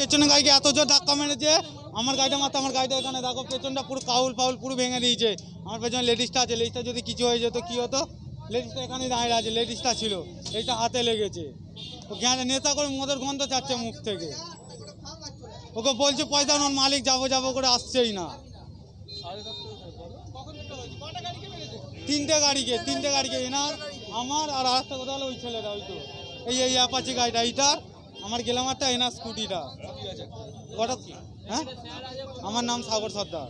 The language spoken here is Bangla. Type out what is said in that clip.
পেছনে গাড়িকে এত জোর ধাক্কা মেরেছে, আমার গাড়িটা মাত্র, আমার গাড়িটা এখানে দেখো পেছনটা পুরো কাউল ফাউল পুরো ভেঙে দিয়েছে। আমার পেছনে লেডিসটা আছে, লেডিসটা যদি কিছু হয়ে যেত কি হতো? লেডিসটা এখানে দাঁড়িয়ে আছে, লেডিসটা ছিল, এইটা হাতে লেগেছে। ও নেশা করে মদের গন্ধ চাচ্ছে মুখ থেকে। ওকে বলছে পয়সা নোন মালিক, যাবো যাবো করে আসছেই না। তিনটে গাড়িকে এনার, আমার আর আরেকটা কথা হলো ওই ছেলেটা, ওই তো এই অ্যাপাচি গাড়িটা, এইটার আমার গেলামারটা, এনার স্কুটিটা। হ্যাঁ, আমার নাম সাগর সর্দার।